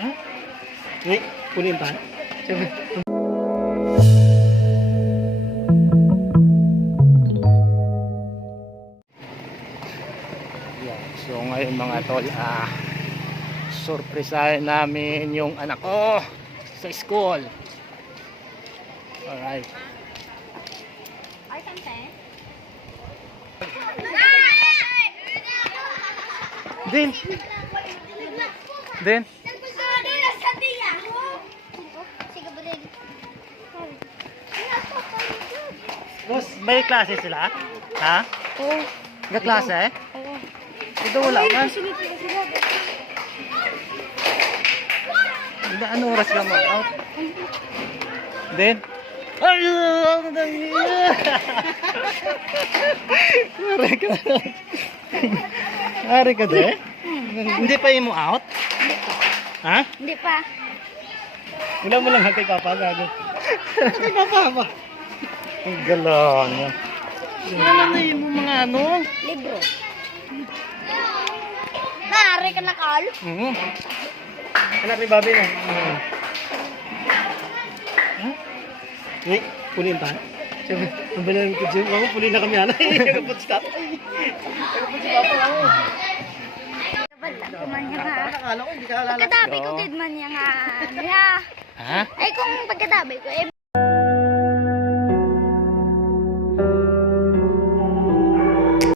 Ha? Wait, kunin pa. So ngayon mga tol, ah, surpresahin namin yung anak ko sa school. Alright. Ay, kante? Din. Din. Boss, may klase sila? Ha? Oo. May klase? Oo. Ito wala na. Hindi, ano oras ka mag-out? Din? Ay! Mari ka. Mari ka, de? Hindi pa yung mo out? Ha? Hindi pa. Wala mo lang kay Papa gago. kay Papa ba? Ang galon. Wala na yung mga ano. Libro. Nari ka na, Carl. Mhm. Anak ni Bobby na. Mhm. Ha? Wait, punin pa. Siyempre, ang balang ko dyan. Mama, punin na kami ano. Kagapot si Tata. Kagapot si Papa. niya. Pagkatabi ko, kid man niya nga. Ano ya? Ha? Ay, kung pagkatabi ko, eh,